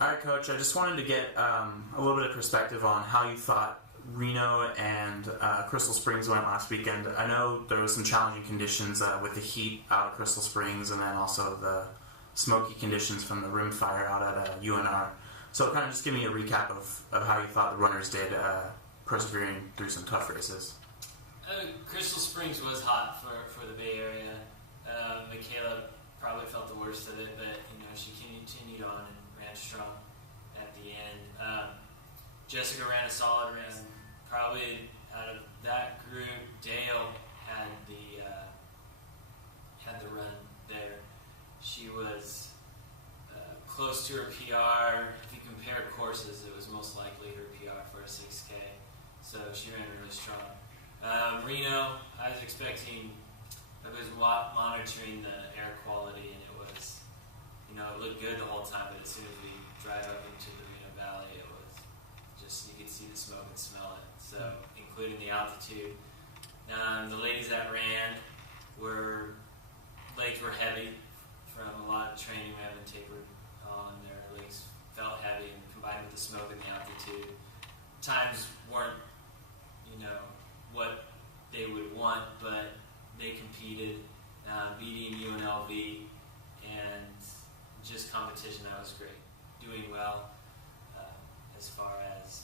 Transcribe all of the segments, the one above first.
All right, Coach, I just wanted to get a little bit of perspective on how you thought Reno and Crystal Springs went last weekend. I know there was some challenging conditions with the heat out of Crystal Springs and then also the smoky conditions from the rim fire out at UNR. So kind of just give me a recap of how you thought the runners did persevering through some tough races. Crystal Springs was hot for the Bay Area. Michaela probably felt the worst of it, but she continued on and ran strong at the end. Jessica ran a solid race. Probably out of that group, Dale had the run there. She was close to her PR. If you compare courses, it was most likely her PR for a 6K. So she ran really strong. Reno, I was monitoring the air quality, and it was, it looked good the whole time, but as soon as we drive up into the Reno Valley, it was just, you could see the smoke and smell it. So, including the altitude. The ladies that ran legs were heavy from a lot of training we haven't tapered on. Their legs felt heavy, and combined with the smoke and the altitude, times weren't, what they would want, but they competed, beating UNLV, and just competition, that was great. Doing well as far as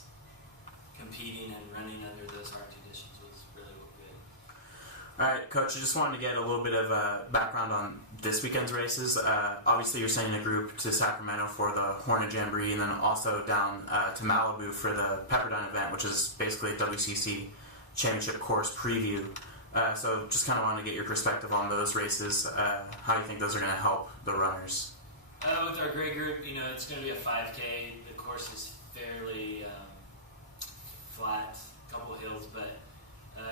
competing and running under those hard conditions was really good. All right, Coach, I just wanted to get a little bit of background on this weekend's races. Obviously, you're sending a group to Sacramento for the Hornet Jamboree, and then also down to Malibu for the Pepperdine event, which is basically a WCC championship course preview. So just kind of wanted to get your perspective on those races, how you think those are going to help the runners. With our grade group, it's going to be a 5K. The course is fairly flat, a couple of hills, but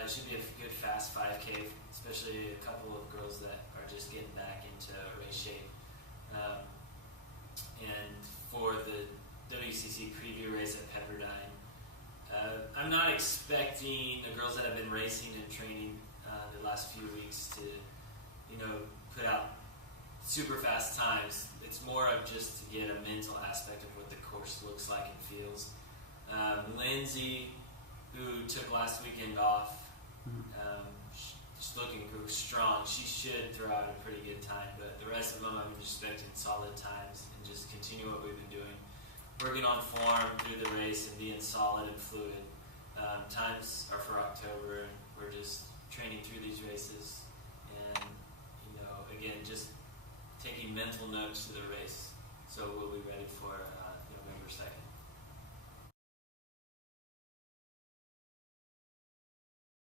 it should be a good fast 5K, especially a couple of girls that are just getting back into race shape. And for the WCC preview race at Pepperdine, I'm not expecting the girls that have been racing and training the last few weeks to, put out super fast times. It's more of just to get a mental aspect of what the course looks like and feels. Lindsay, who took last weekend off, just looking strong. She should throw out a pretty good time, but the rest of them I'm expecting solid times and just continue what we've been doing. Working on form through the race and being solid and fluid. Times are for October, and we're just training through these races and, again, just taking mental notes to the race. So